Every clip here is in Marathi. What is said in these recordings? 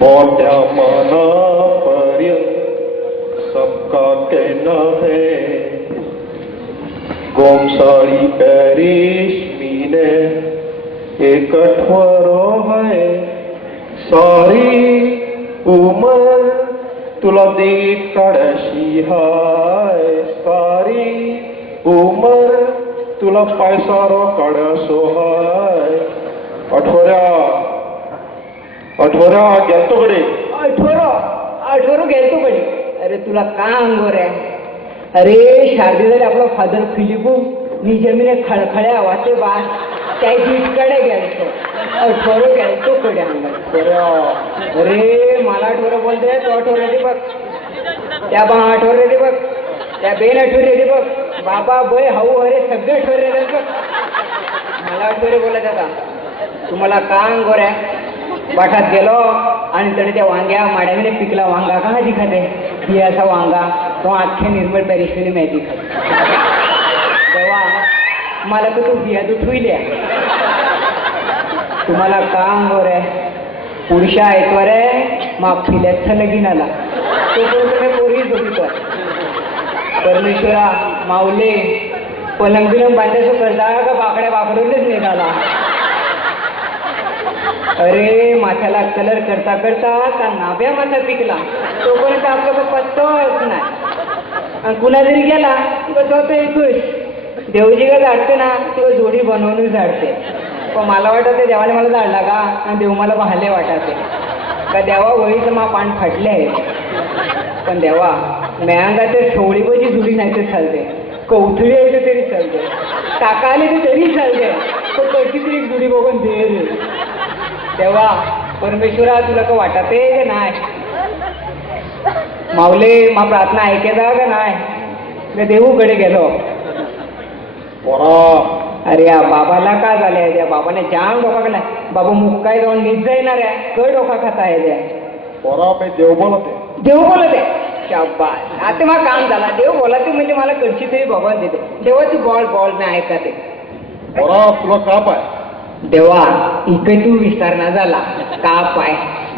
मोठ्या मनापर्यंत सबका कहना है गोमसाळी पॅरिस मीने एक अठवरो है सारी उमर तुला देत काढाशी हाय सारी उमर तुला पैसारो काढासो हाय आठवड्या गेलतो कडे आठवरो गेलतो कडे. अरे तुला का अंगोर आहे? अरे शारदी झाले आपला फादर फिलिपू मी जमिने खळखळ्या वाटे बा त्या कडे गेलतो. आठवरो गेलतो कडे अंगात. अरे मला आठवरो बोलते तो आठवरो रे बघ त्या बा आठवरो रे बघ त्या बेन आठवरे रे बघ बाबा बय हाऊ अरे सगळे आठवरे रे बघ. मला आठवरे बोलत आता तुम्हाला का अंगोर आहे? वाटात गेलो आणि तरी त्या वांग्या माड्याने पिकला वांगा का जी खाते ही असा वांगा तो अख्खे निर्मळ पॅरिसने माहिती खाते. तेव्हा मला तर तू बिया तू ठुईल्या तुम्हाला का अंगोर आहे? पुरुषा ऐकवर आहे माप फिल्याच लगीन आला तो तुम्ही पोरी जोडीतो परमेश्वरा माऊले पलंग बिलंग बांधायचं करता का बाकड्या बाकडूनच निघाला. अरे माथ्याला कलर करता करता का नाभ्या माथा पिकला तोपर्यंत आपलं पत्तोच नाही. आणि कुणा जरी गेला बस होतं खुश. देवजी का झाडते ना तेव्हा जोडी बनवून झाडते. पण मला वाटत देवाने मला झाडला का आणि देव मला पाहले वाटते का देवा वळीचं मा पान फाटले आहे. पण देवा मॅंगाच्या ठोळीबाची जुडी नाही तर चालते कौथळी यायचं तरी चालते टाका आले ते तरी चालते तो कशी तरी एक जुडी बघून दे. तेव्हा परमेश्वरा तुला का वाटते का नाही? माऊले मा प्रार्थना ऐकायचा का नाही? मी देऊकडे गेलो. अरे या बाबाला का झालंय? त्या बाबाने जाम डोका केलाय. बाबा मुक्काय जाऊन नीट जाणार आहे क डोका खाता आहे त्या देव बोलते शाबास. आता मग काम झाला. देव बोलाते म्हणजे मला कडची तरी भगवान देते. देवाची बॉल नाही ऐकते. तुला काप आहे देवा इकडे तू विचारणा झाला का पाय?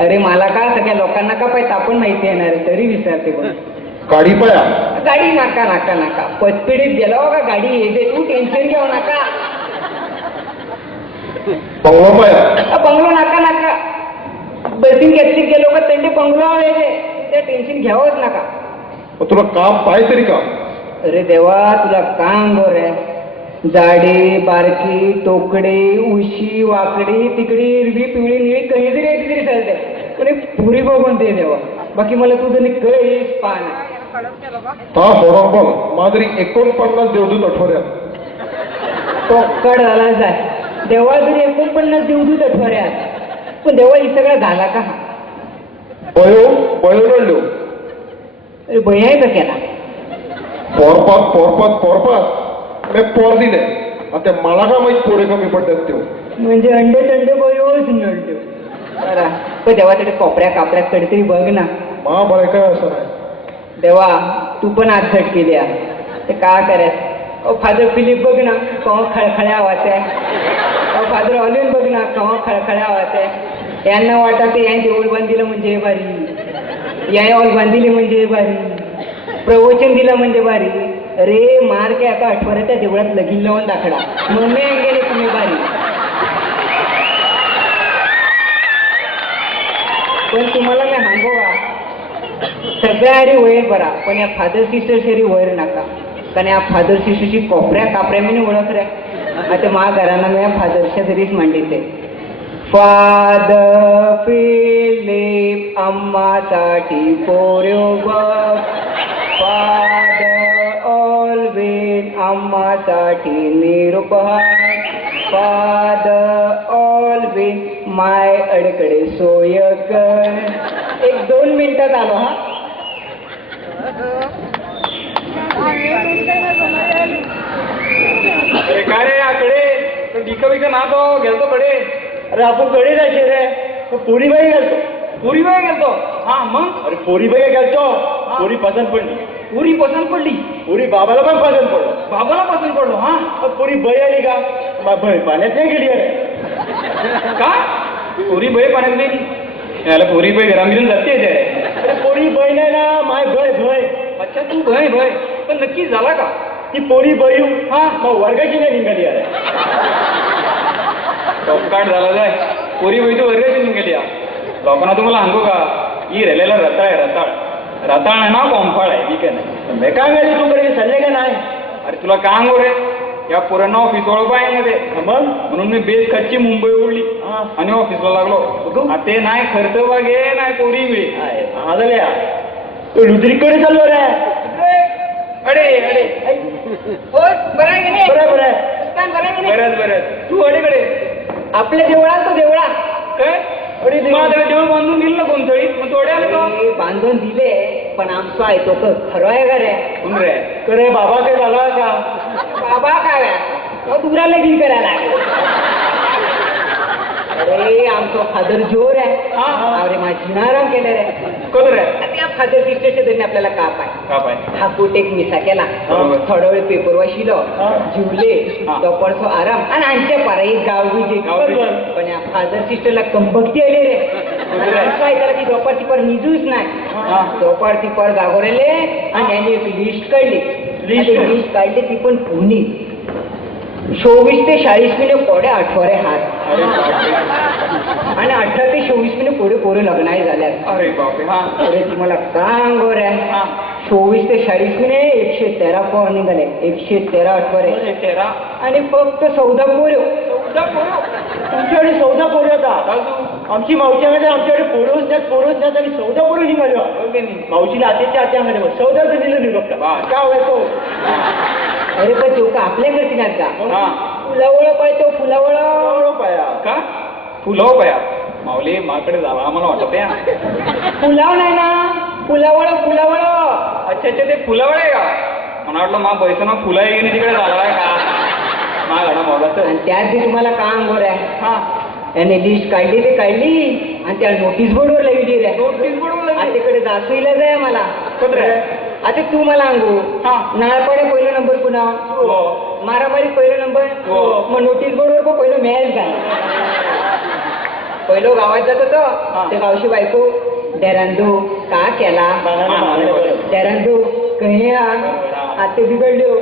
अरे मला का सगळ्या लोकांना का पाय तापण माहिती येणार तरी विचारते. पण गाडी पाया गाडी नाका नाका नाका पचपिडीत गेलो का गाडी येते तू टेन्शन घेऊ नका. बंगलो पाया बंगलो नाका नाका बसीन घेतली गेलो का त्यांनी बंगलो येते ते टेन्शन घ्यावंच नका. तुला काम पाय तरी का? अरे देवा तुला का अंगोर आहे? जाडी बारकी तोकडे उशी वाकडी तिकडी हिरवी पिवळी निळी काही जरी यायची तरी चालते पण पुरी बघून दे देवा. बाकी मला तुझं कळीच पान बरोबर माधुरी 49 देवदूत आठवड्यात तोकड झाला जाय. देवा जरी 49 देवदूत आठवड्यात पण देवा ही सगळं झाला का? बयो रडलो. अरे भय का केला पोरपात पोर दिले. आता मला का माहित पोरे कमी पडतात ते म्हणजे अंडे बयोच नडले. बरा पण देवा तरी कोपऱ्या कापऱ्या कधीतरी बघ ना. बरं काय असं नाही. देवा तू पण आज झट केली ते का करायचं? फादर फिलिप बघ ना केव्हा खळखळ्या आवाज आहे. फादर ऑलिन बघ ना केव्हा खळखळ्या आवाज आहे. यांना वाटत यांची ओळ बांधिलं म्हणजे बारी या ओळ बांधिली म्हणजे बारी प्रवचन दिलं म्हणजे बारी. अरे मार के आता आठवड्याच्या देवळात लगीन लावून दाखडा मम्मी गेले तुम्ही बारी. पण तुम्हाला मी सांगू सगळ्या अरे वयर बरा पण या फादर सिस्टर शरी वयर नका. कारण या फादर सिस्टरची कोपऱ्या कापऱ्या मी ओळख रे. आता मा घरांना मी या फादरच्या तरीच मांडिते. फादर फिलिप अम्मासाठी पोऱ्यो बघ. फादर ऑलवेज अम्मासाठी निरुपहार. फादर ऑलवेज माय अडकडे सोय कर. 1-2 मिनिटात आलो हा. अरे काय रे आकडे बिका बिका नातो गेलतो कडे. अरे आपण कडे जायचे रे पोरीबाई गेलतो. हा मग अरे पोरीबाई गेलतो. पोरी पसंत पडली. पुरी पसंत पडली. पुरी बाबाला पण पसंत पडलो. बाबाला पसंत पडलो. हा पुरी बई आली का? बई पाण्यात नाही गेली अरे का? पोरी भय पाण्यात नाही याला पोरी भय घरा मिळून जाते ते पोरी बय नाही ना माय भय भय. अच्छा तू भय भय पण नक्की झाला का ती पोरी बयू हा मग वर्गाची नाही निघाली अरे. टॉपकाट झाला जाय पोरी भय तू वर्गाची निघाली लोकांना तुम्हाला सांगू का ही रेलेला रताळ आहे रताळ आहे ना कॉम्फाळ आहे ठीक आहे नाही मी काय गेली तू कडे सल्ले का नाही. अरे तुला का अंगो रे या पोरांना ऑफिस ओळख आहे मध्ये मग म्हणून मी बेस कच्ची मुंबई ओढली आणि ऑफिसला लागलो ते नाही खर्च बघे नाही पोरी मिळे आदल्या तू रुद्रीकडे चाललो रे. अडे अडे बरं आहे की नाही? बरोबर आहे. काय बरं आहे की नाही? बरंच बरंच तू अडेकडे आपल्या देवळा तो देवळा काय अडे मला देऊळ बांधून दिलं ना कोणतरी मग थोडे आले का हे बांधून दिले पण आमचा आहे तो खरं आहे का रे? कोण रे करे बाबा काय झाला का बाबा काय दुराला गिल करायला अरे आमचं फादर जोर आहे अरे माझी आराम केले रे कोण रे त्या फादर सिस्टरच्या तरी आपल्याला काप आहे का पाय हा पोट एक मिसा केला थोडा वेळ पेपर वाशिलो जिवले दुपारचो आराम आणि आमच्या पारा एक गाव विजे पण या फादर सिस्टरला कंबक्ती आले रे काय करा की दुपार तिपार निजूच नाही दुपार तिपार गागोरेले आणि त्यांनी एक लिस्ट काढली लिस्ट काढली ती पण पुणी 24 ते 40 मिनिट कोडे आठवरे हात आणि 18 ते 24 मिनिट पुढे पोरे लग्नाही झाल्यात. अरे बापरे हा अरे तुम्हाला सांगो रे 24 ते 40 मिनिट 113 पोर निघाले 113 आठवरे तेरा आणि फक्त 14 पोर तुमच्याकडे 14 पोरं आता आमची मावच्याकडे आमच्याकडे पोरोच नाहीत आणि 14 पोरं निघालो. मावशीला आत्याच्या आत्यामध्ये 14 तर दिलं नाही फक्त का होतो. अरे पण तो का आपल्या घरची नाहीत का हा फुलावळ पाहतो फुलावळ पाया का फुलाव बया माऊली माकडे जावा आम्हाला वाटत आहे फुलाव नाही ना फुलावळ फुलावळ अच्छा अच्छा ते फुलावळ आहे का मला वाटलं मा पैसा फुला येणे तिकडे झाला आहे का मा गाडा मावलाच आणि त्यात बी तुम्हाला का अंगोर आहे हा त्याने लिस्ट काढली ते काढली आणि त्या नोटीस बोर्डवर लिहिली रे नोटीस बोर्डवर आता तिकडे जासुईला जाय मला कुठे आता तू मला अंगू हा. नाळपाडे पहिला नंबर पुन्हा मारामारी पहिला नंबर मग नोटीस बोर्डवर पण पहिलं मिळेल काय पहिलं गावात जात होतो ते गावशी बायको डेरांदू का केला डेरांदू कही आते बिघडलो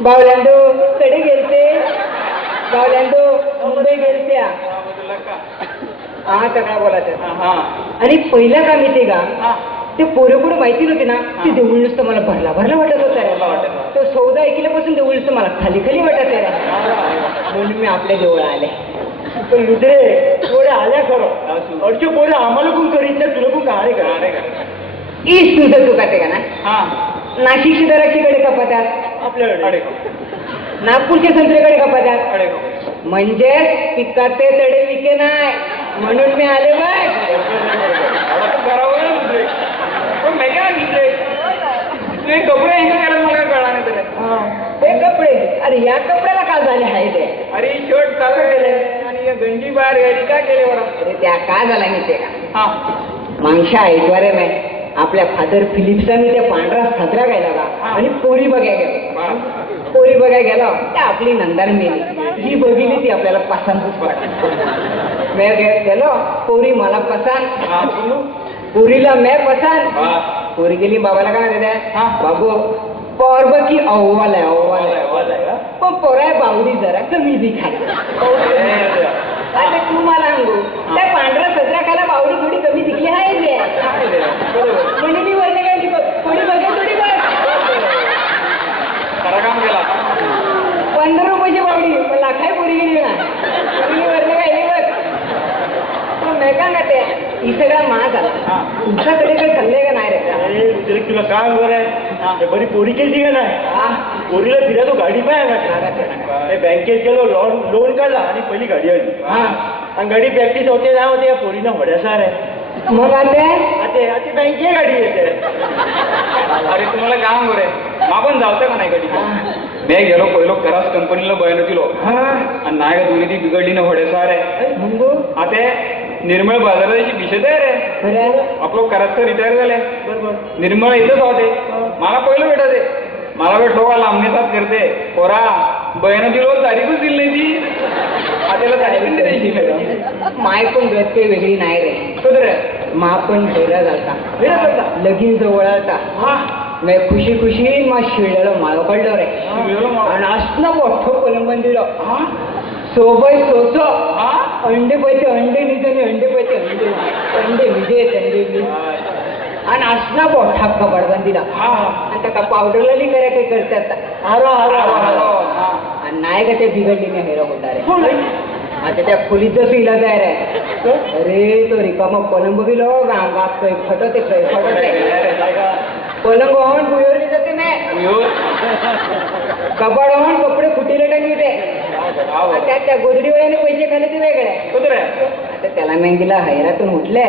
बावल्यांदू कडे गेलते बावल्यांदू मुंबई गेलत्या हा तर काय बोलायचं आणि पहिल्या का मी ते का ते पोरं पुढे माहिती नव्हती ना ते देऊळ नुसतं मला भरला भरला वाटत होता तो सौदा ऐकल्यापासून देऊळ नुसतं मला खाली खाली वाटत आहे म्हणून मी आपल्या देवळा आले. पण रुद्रे पोरं आल्या खरं अडचे पोरं आम्हाला कोण करीत नाही तुला कोण का ईस तुझं चुका ते का ना नाशिक शिदाराक्षीकडे कपातात आपल्याकडे नागपूरच्या संत्र्याकडे कपातात म्हणजे पिकाचे तडे पिके नाही म्हणून मी आले कपडे मला कळला नाही तरी ते कपडे अरे या कपड्याला का झाले आहे ते अरे शर्ट चालू गेले आणि या गंजी बाहेर गेली का गेले बरं अरे त्या का झाला मी ते का मागच्या ऐकवारे मी आपल्या फादर फिलिप्सला मी त्या पांढरा सदरा गायला का आणि पोरी बघाय गेलो पोरी बघाय गेलो त्या आपली नंदार मेली जी बघितली ती आपल्याला पसंतच पडली मी गेलो पोरी मला पसंत पोरीला मैं पसंत पोरी गेली बाबाला काय म्हणते बाबू पोर की अव्वाल आहे अव्वाल आहे पण पोराय बावडी जरा कमी दिखाय आता तू मला सांगू त्या पांढऱ्या सदराखाला बावडी थोडी कमी दिखली आहे म्हणजे मी वरने काय थोडी बघेल थोडी बघ काम केला 15 रुपयाची बावडी पण लाखाय पोरी गेली ना पोरी वरने काय बघ मी काय म्हणते ही सगळा महाग झाला तुमच्याकडे काही चाललंय का नाही रे रुद्रे तुला काय बरं आहे बरी पोरी केली का नाही पोरीला फिरा तो गाडी पाय बँकेत गेलो लोन काढला आणि पहिली गाडी आली आणि गाडी प्रॅक्टिस होते ना होते या पोरीनं वड्यासार आहे मग आता आता बँके गाडी येते अरे तुम्हाला काम बरं आहे आपण जावतं का नाही कधी मी गेलो पहिलो करास कंपनीला बयान दिलो आणि नाही का दोन्ही ती बिघडली ना वड्यासार आहे आता निर्मळ बाजाराची विषय रे आपलं कराचं रिटायर झालंय निर्मळ इथंच होते मला पहिलं भेटते मला भेटलो का लांबणीसात करते पोरा बयानं दिलो तारीखच दिली नाही ती त्याला तारीख पण द्यायची माय पण गत काही वेगळी नाही रे कुदरे मा पण भेरा जाता लगीन जवळ आता मी खुशी खुशी मा शिळलेलो माळो काढलो रे आणि असणं मोठं कोलंबन दिलं सोबत सोचो अंडे पैसे अंडे निघणे अंडे पैसे अंडे अंडे विजेत अंडे विजेत आणि असणं मोठा कबडबन दिला आणि त्याका पावडरला करा काही करतात आणि नाही का ते बिघडलीने हेरा होता रे आता त्या खोलीत जसं इलाज आहे रे अरे तो रिकामा पलंग बघिलो गांगात काही फटते पलंग होऊन बुयोरी जाते नाही कबाड होऊन कपडे फुटीले टांगते त्यात त्या गोदडी वेळाने पैसे खाले ते वेगळे आता त्याला मेंदीला हैरातून उठले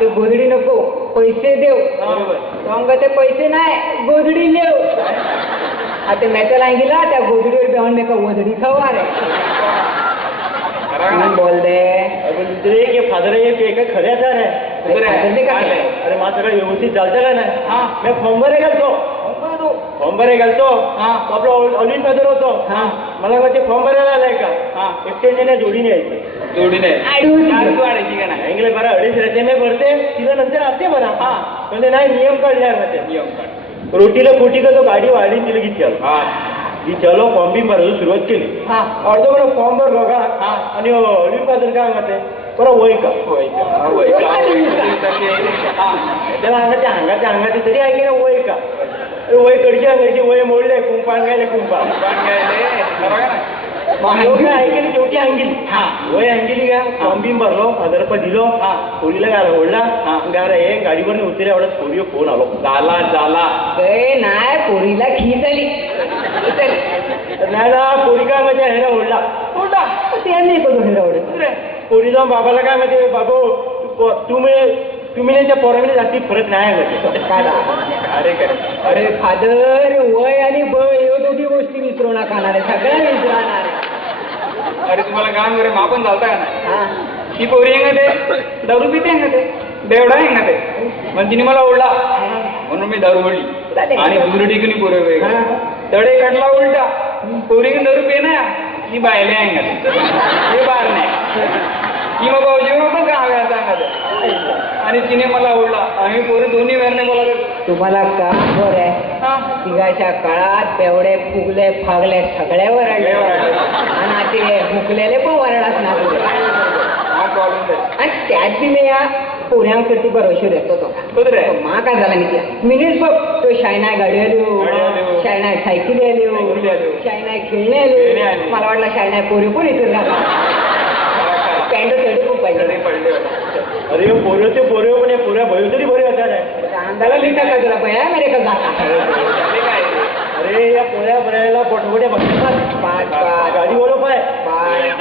ते गोदडी नको पैसे देऊ मग ते पैसे नाही गोदडी देऊ आता मेच्या लांगीला त्या गोदडीवर जाऊन मेका गोदडी खावा रे बोल दे दुसरे की फादर एक खऱ्याच आहे अरे माझं सगळं व्यवस्थित चालतं का नाही मी फॉर्मवर फॉर्म भरायला गेलतो आपला ऑलिन फादर होतो मला मग ते फॉर्म भरायला आलाय का एक्सटेंजन जोडीने यायची जोडीने वाढायची का नाही इंग्लिश बरा अडीच राहते मी भरते तिला नंतर असते बरा म्हणजे नाही नियम काढले नियम काढ रोटीला पोटी का तो गाडी वाढली तिला की चलो फॉर्म बी भरायला सुरुवात केली अर्धो बरं फॉर्म भरलो का आणि ऑलिन फादर काय म्हणते बरं वय का त्याला अंगाचे तरी ऐके ना वय का वय कडची अंगाची वय मोडले कुंपाण गायले कुंपाण ऐकेली शेवटी अंगिली वय अंगिली का फॉर्म बिम भरलो फादर पण दिलो पोरीला गारा ओढला गारा हे गाडीवर उतरल्या एवढा पोरी फोन आलो झाला नाही पोरीला खीच आली नाही ना पोरी काय म्हणजे हेरा ओढला त्यांनी करून हेरा ओढ पोरी जाऊन बाबाला काय म्हणजे बाबू तुम्ही त्या पोरामध्ये जास्ती फरक नाही म्हणजे अरे फादर वय आणि बळ या दोघी गोष्टी विसरू नका सगळ्या विसरणार अरे तुम्हाला काम करे मापन चालता का नाही ही पोरी हेंगा ते दारू पिते हेंगा ते बेवडा हेंगा ते मग तिने मला ओढला म्हणून मी दारू ओढली आणि दूर टिकून पोरे वेगळा तडे काढला उलटा पोरी दारू पे ना ती बायले हेंगा ते बार नाही ती मग भाऊजीवर होतं का हव्या सांगा आणि तिने मला ओढला आम्ही पोरी दोन्ही वेळाने बोलायला तुम्हाला काम बरं आहे तिघाच्या काळात तेवढे फुगले फागले सगळे वरडले आणि ते मुकलेले पण वरडाच ना आणि त्यात बी मी या पुण्याकडची भरोशेवर येतो तो मा काय झाला मीच बघ तो शायना गाडी आलो शायना सायकली आलो शायना खेळणे आले मला वाटलं शायना पोरी पण इथून पॅन्ट चढी खूप पाहिजे अरे पोरे पण पुऱ्या भयो तरी बरे होतात अंगाला लिहिता का तुला पया मेरे का जाता अरे या पोऱ्या बऱ्याला पोटमोठ्या बघतात गाडी बोलो पाय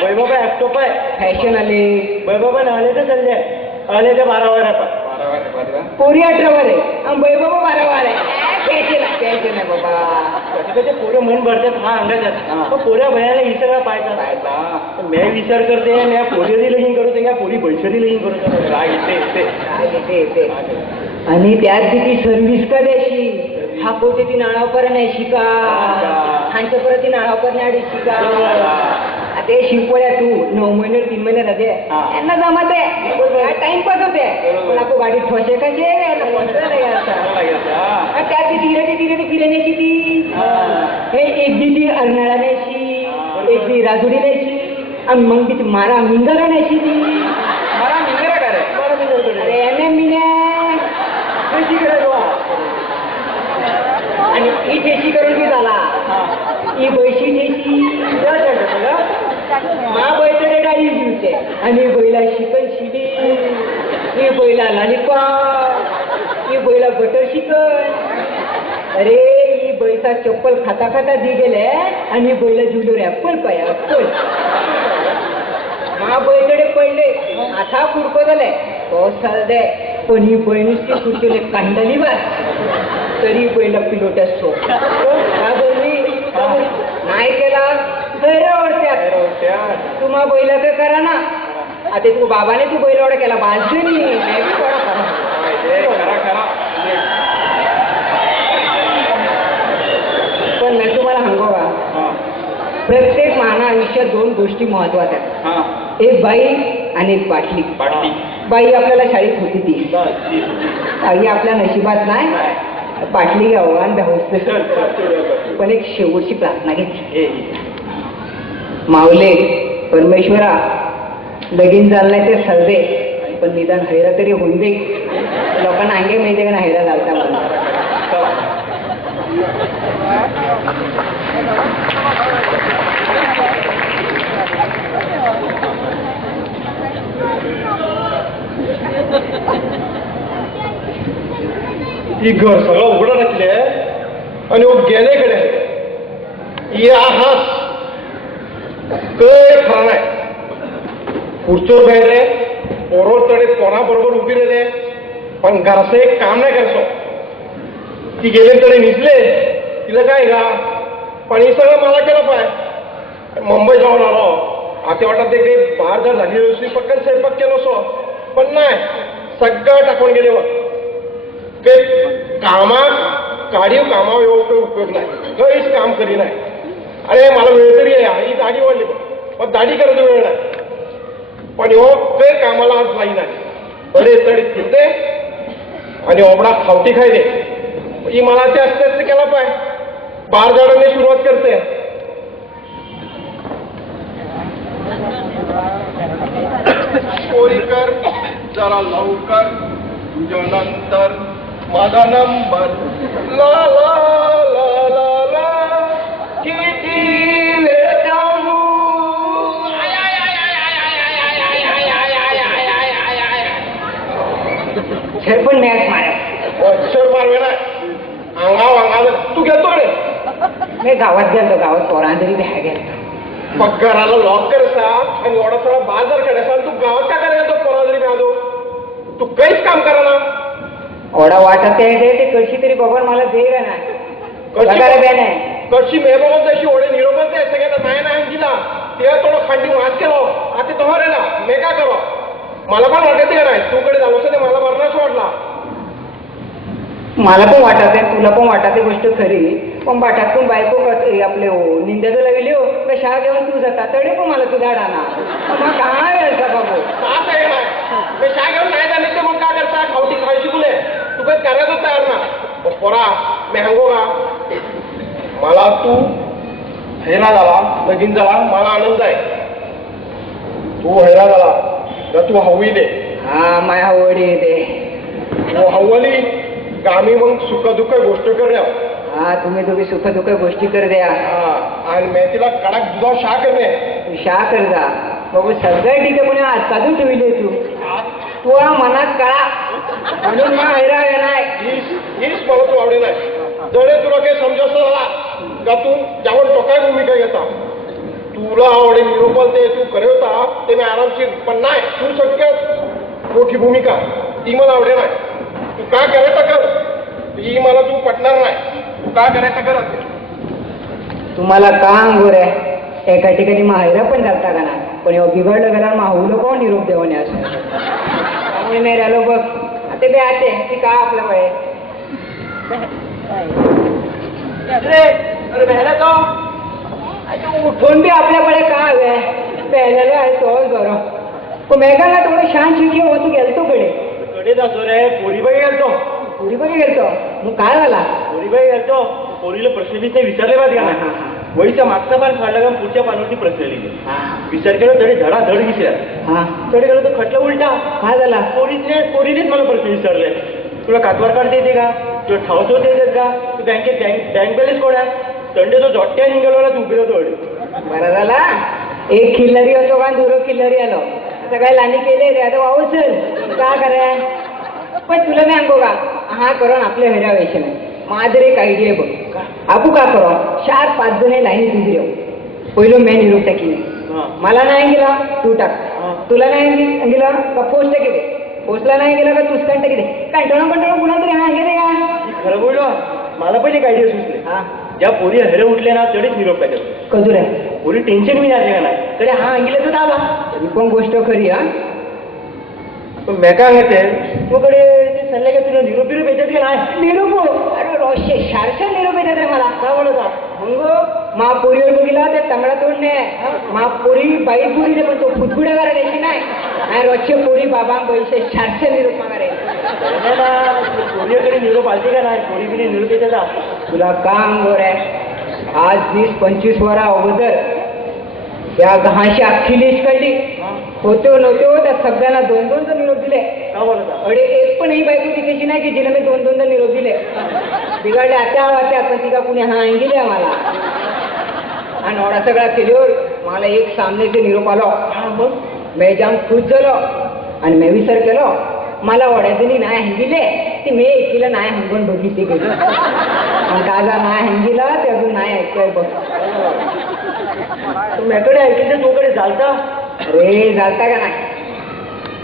वैभव पाय ऍक्टो पाय फॅशन आले वैभव पण आले तर चालले आले ते 12 वर पोरी 18 वर आहे आणि वैभव 12 वर आहे फॅशन आहे बाबा कधी पोरं मन भरतात अंगात पोऱ्या भयाला ही सगळं पाहायचा मी विचार करते मी या पोरीवरी लगीन करतो या पोरी बैसरी लगीन करतो राग येते आणि त्यात ती सर्व्हिस का द्यायची हा पोते ती नाळावर नाही शिका हांच्या परत ती नाळावर नाही शिका ते शिकवल्या तू 9 महिने 3 महिने रजे यांना जमत आहे टाइमपास होते पण आपण गाडी ठोसे कसे त्यात ती फिरण्याची ती हे एक ती अर्नाळा न्यायची एक ती राजुरी न्यायची आणि मग ती मारा मिंगरा न्यायची ती मला मिंगरा करे अरे मिन्या आणि ही ठेशी करून बी झाला ही बैशी ठेशी मा बैठे गाडी दिवचे आणि बैला शिकन शिडी ही बैला लॉलीपॉप ही बैला बटर चिकन अरे ही बैसा चप्पल खाता खाता दी गेले आणि बैला जुडूर ऍपल पाय ऍपल मा बैठे पडले आता फुडको झाले तो चाल दे पण ही बहिणीची खुर्चीले कांडली बस तरी बैला पिलोट असतो का बोलली नाही केला तुम्हा बैलाचं करा ना आता तू बाबाने तू बैल एवढा केला बाजूनी पण मी तुम्हाला सांगू का प्रत्येक मानव आयुष्यात दोन गोष्टी महत्वाच्या आहेत. हा एक बाई आणि एक बाटली. बाटली. बाई आपल्याला शाळेत होती ती, आई आपल्या नशिबात नाही. बाटली घ्यावं आणि द्यावं. पण एक शेवटची प्रार्थना घेतली, माऊले परमेश्वरा लगीन झालं नाही ते सर दे, पण निदान हैरा तरी होऊन दे. लोकांना अंगे माहिती का ना हैरा घालता म्हणून. ती घर सगळं उघडं राखले आणि गेले कडे या हास कय खरा नाही. पुढचोर बाहेर रे पोरोर तडे कोणा बरोबर उभी रे पण घराचं एक काम नाही करतो. ती गेले तडे निजले तिला काय का पण हे सगळं मला केलं पाय. मुंबई जाऊन आलो आता वाटत ते काही बाहेर जर झाली दुसरी पक्कन स्वयंपाक केलो सो पण नाही सगळं टाकून गेले व काही कामात काढीव कामावर एवढं काही उपयोग नाही. काहीच काम करी नाही. अरे मला वेळ तरी आहे ही दाढी वाढली पण दाढी करायचं वेळ नाही. पण हो काही कामाला आज नाही नाही. अरे तडी फिरते आणि ओबडा खावटी खाय दे. ही मला ते असते असते केला पाय. बार जाण्याने सुरुवात करते. चोरी कर जरा लवकर तुझ्या नंतर माझा नंबर ला ला ला ला ला किती वेळ थांबू. हे पण मॅच मारा अक्षर मारवे ना अंगाव अंगाव तू घेतो रे. मी गावात गेलो, गावात पोरांतरी भ्या गेलो. मग घराला लॉक करसा आणि एवढा सगळा बाजार करायचा तू गावात काय करायला तो पोरा जरी मिळालो तू काहीच काम करा ना. ओढा वाटत आहे ते कशी तरी बघून मला दे का नाही. कशी मेहबाब जशी ओढे निरोपच आहे सगळ्यांना नाही नाही दिला तेव्हा थोडं खांडी मास केलो आता तो रे ना मी काय करो. मला पण वाटत का नाही तू कडे झालो ते मला मरणाच वाटला. मला पण वाटत आहे तुला पण वाटत आहे गोष्ट खरी. पण बाटातून बायको आपले निंद्याचं लागली हो का शाळा घेऊन तू जाता तडे पण मला तुझा डाना मग काय वेळचा बाबू का काय नाही मी शाळा घेऊन नाही जाणे ते मग काय करता खावटी खायची तुले तू काही करायचं तयार ना. पोरा मी सांगू का मला तू हैरा झाला लगीन झाला मला आनंद आहे. तू हैरा झाला तर तू हवी दे. हा माया आवडी दे तू हवली आम्ही मग सुखदुःख गोष्ट करूया. हा तुम्ही दोघी सुख दुःख गोष्टी कर द्या. आणि मी तिला कडक दुधा शा करणे तू शा कर जा बाबू सगळं ठीक आहे पण आज काजू ठेवले तू मनात कळा म्हणून मग हैरा येणार. हीच मला तू आवडे नाही. जडे तुला काही समजत झाला का तू ज्यावर टोकाय भूमिका घेता तुला आवडे निरोपल ते तू करे होता ते मी आरामशीर पण नाही तू सगळ्यात मोठी भूमिका ती मला आवडे नाही. तू काय करायचं कर ही मला तू पटणार नाही. तू काय करायचं कर. तुम्हाला का अंगोर आहे एका ठिकाणी माहेरा पण घालता का नाही पण बिघडलं घरात माहूलं कोण निरोप देवाने असं त्यामुळे नाही राहिलो बघ आता बे आते ती का आपल्या पाय अरे बहरा तो उठून बी आपल्याकडे का हवे पहिल्याला आहे तोच बरं पण मेघाला थोडं शांत शिकी हो तू गेलतो कडे जातो रे पोरीबाई गेलतो. पुरीबाई गेलतो मग काय झाला. पोरीबाई गेलतो पोरीला प्रश्न विचारले पाहिजे का नाही. वहीचा मागचा पान फाडला का पुढच्या पानावरती प्रश्न लिहिले विचार केला तरी धडा धड विचार हा तरी गेलो तो खटला उलटा. काय झाला. पोरीनेच मला प्रश्न विचारले तुला कातवार काढता येते का तुला ठावतो देतात का तू बँकेत बँक बॅलन्स कोण आहे संडे तो जोट्या निघालो ना तू उभी होतो. बरं झाला एक किल्लरी होतो का दुरो किल्लरी आलो आता काय लाणी केले रे आता वाहू सर का कराय पण तुला नाही अंगो का हा करो आपल्या हेरा वैशन माझं एक आयडिया बघ आपू का करो 4-5 जण लाईनी तुझी राहू पहिलं मेन निरोप टाकी मला नाही गेला तू टाक तुला नाही गेला का पोस्ट टाकी पोचला नाही गेला का तुसकान टाकी दे कंटाळून पुन्हा तरी हा गेले का खरं बोललो मला पण एक आयडिया सुचले. हा ज्या पोरी हरे उठले ना तरीच निरोप टाकेल कजूर आहे पोरी टेन्शन मी नाही का नाही तरी हा अंगिले तर आला ही पण गोष्ट खरी हा पण मी काय म्हणते तुकडे ते सल्ले का तुला निरोप येतात का नाही निरोप अरे रोजचे 400 निरोप येतात रे मला काय बोलत मग मा पोरीवर बघितला ते तंगडा तोडणे मा पोरी बाई पोरीने पण तो फुटफुड्या करायची नाही रोजचे पोरी बाबा पैसे 400 निरोप मागायचे पोरीकडे निरोप आलते का नाही पोरी बिरी निरोप येते का तुला काम गोर आहे आज 20-25 वरा अगोदर त्या घाशी अख्खी लिस्ट काढली होतो नव्हतो त्या सगळ्यांना 2-2 निरोप दिले का बोलता अरे एक पण ही बायको तिच्याची नाही की जिला मी 2-2 निरोप दिले बिघडले आता पण तिला कुणी हा गेले आम्हाला आणि एवढा सगळा केल्यावर मला एक सामनेचे निरोप आलो मग मी जाम खुश झालो आणि मी विसर केलो मला ओढायचं नाही हंगिले ते मी एकीला नाही हंगून बघितली गेली आणि काजा नाही हंगिला ते अजून नाही ऐकाय बघ तुम्ही ऐकायचं तोकडे चालता अरे चालता का नाही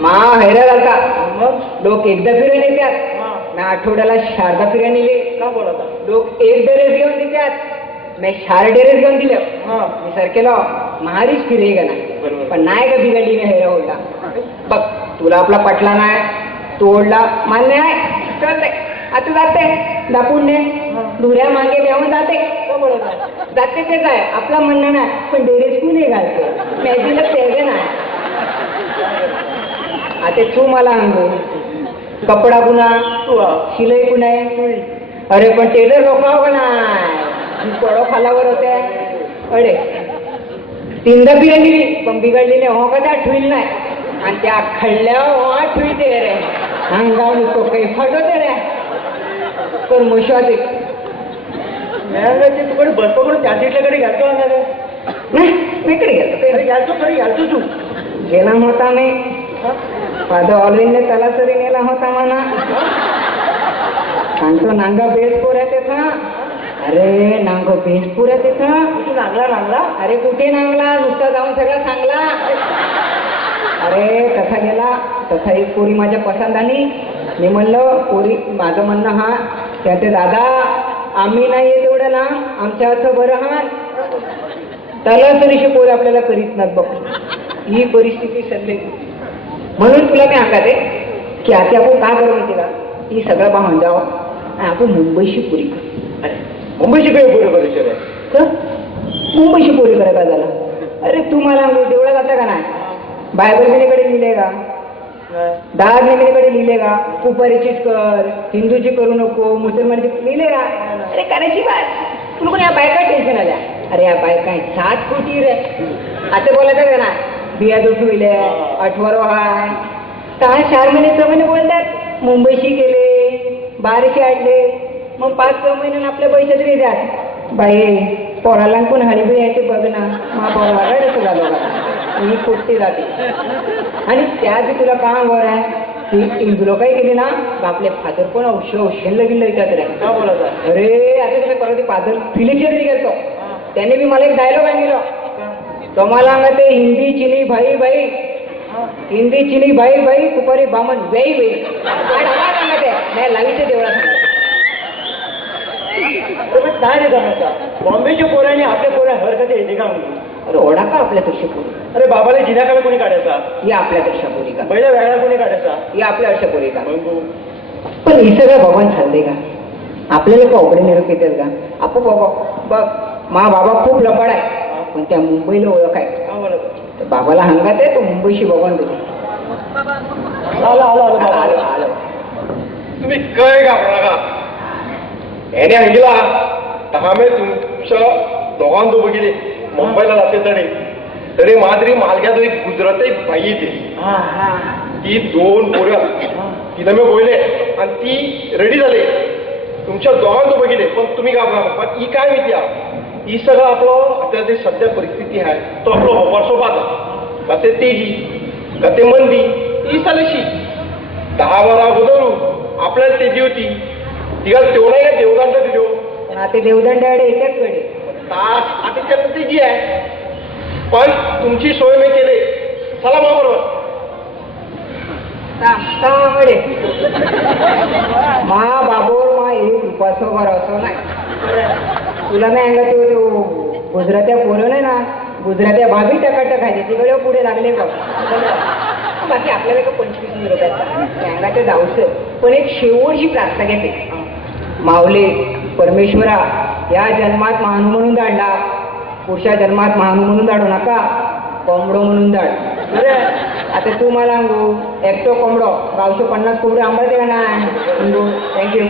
मा हैरा चालता मग लोक एकदा फिरून येतात मी आठवड्याला 4दा फिरायला नेले का बोलता लोक एक ड्रेस घेऊन देतात मी 4 ड्रेस घेऊन दिले मी सर केलं महारीच फिरे का नाही पण नाही का बिघडली नाही हैरा ओढला बघ तुला आपला पटला नाही तो ओढला मान्य आहे चालतंय आता जाते दापून ने धुऱ्या मागे देऊन जाते जाते ते काय आपला म्हणणं नाही पण ड्रेस कुणी घालते मॅजीला तेगे नाही आता तू मला अंगू कपडा पुन्हा तू शिलाई पुन्हा अरे पण टेलर लोकाव का नाही पडो खालावर होते अरे 3दा फिरली पण बिघडलेले हो का त्या ठुईल नाही आणि त्या खडल्या ठुईते रे अंगावर तो काही फटवते रे तर मशाते तुकडे बस पकडून त्या सीटल्याकडे घालतो नाही मी कडे गेलो घालतो तू गेला होता मी माझा ऑलवेजने त्याला तरी नेला होता म्हणा सांगतो नांगा बेस पुऱ्या तेथा अरे नांगो बेस पुऱ्या तेथा नांगला अरे कुठे नांगला नुसता जाऊन सगळं सांगला अरे कसा गेला तसा एक पोरी माझ्या पसंदानी मी म्हणलं पोरी माझं म्हणणं हा त्या ते दादा आम्ही नाही येत एवढं ना आमच्या अर्थ बरं हा त्याला तरीशी पोरी आपल्याला करीत नाहीत बघ ही परिस्थिती सल्ले म्हणून तुला मी सांगते की आता आपण का करू तिला ही सगळं पाहून जावं आणि आपण मुंबईशी पुरी करू अरे मुंबईची काही पोरी करू तर मुंबईशी पोरी करायला झाला अरे तू मला देवळा जाता का नाही बायबल नेहमीकडे लिहिले का दार नेहमीकडे लिहिले का उपारीचीच कर हिंदूची करू नको मुसलमानची लिहिले का अरे करायची बात तुला कोणी या बायका टेन्शन आल्या अरे या बायका 7 कोटी रे आता बोलायचं का ना बिया दुटविले 8 हाय 4 महिने 6 महिने बोलतात मुंबईशी गेले बाहेरशी आणले मग 5-6 महिन्यानं आपल्या पैसे तरी द्या बाई पोराला कोण हळीबी यायचे बघ ना मा पोराला रडत झालो का मी कुठते जाते आणि त्या बी तुला का वर आहे ती लोकाही गेली ना आपले फादर पण औषध गेलं येतात रे का बोलत अरे आता तुम्ही परत फादर फिलिपच्या तरी गेलतो त्याने मी मला एक डायलॉग आणलेला तुम्हाला सांगते हिंदी चिनी भाई भाई हिंदी चिनी भाई भाई कुपारी बामन वेई वेई सांगते नाही लावीचे देवळा सांगते काय रे जमाचा बॉम्बेच्या पोराने आपल्या पोरा हरकत येते का म्हणून अरे ओढा का आपल्यापेक्षा पोरी अरे बाबाला जिल्ह्याकडे कोणी काढायचा ही आपल्यापेक्षा पोरी का पहिल्या वेळाला कोणी काढायचा ही आपल्यापेक्षा पोरी का मग पण ही सगळं भगवान चालते का आपल्याला का उघडे निरोप येतात का आपण बाबा बघ मा बाबा खूप लपाड आहे पण त्या मुंबईला ओळख आहे का बोलत तर बाबाला हंगात आहे तो मुंबईशी भगवान बोलतो आलो तुम्ही काय घाबरा का याने हंगिला आम्ही तुमच्या दोघांदो बघितले मुंबईला जाते तरी मादरी मालग्यात एक गुजराती बाई येते ती 2 पोऱ्या तिला मी बोलले आणि ती रेडी झाली तुमच्या दोघांदो बघितले पण तुम्ही घाबरा पण ही काय माहिती ही सगळं आपलं आता जे सध्या परिस्थिती आहे तो आपलं होपासोपात का ते तेजी का ते मंदी ही चालेशी 10 बारा बदलू आपल्याला तेजी होती तिला तेवढा नाही का देवदांड दिलो पण आता देवदंडाकडे येतात कडे आता त्यात तेजी आहे पण तुमची सोय मी केली चला मग बरोबर मा बाबोर मा एक उपासोबर असं नाही तुला नाही सांगत तो गुजरात्या पोरं नाही ना गुजरात्या भाभी टकाटक खायचे तिकडे पुढे लागले बघ बाकी आपल्याला का 25 मिळतात सांगायचं जाऊचं पण एक शेवटची प्रार्थना घेते माऊली परमेश्वरा या जन्मात महानू म्हणून धाडला, पुढच्या जन्मात महानू म्हणून धाडू नका, कोंबडो म्हणून धाड. बरे आता तू मला सांगू, एकटो कोंबडो 250 कोंबडे आंबळते का नाही? थँक्यू.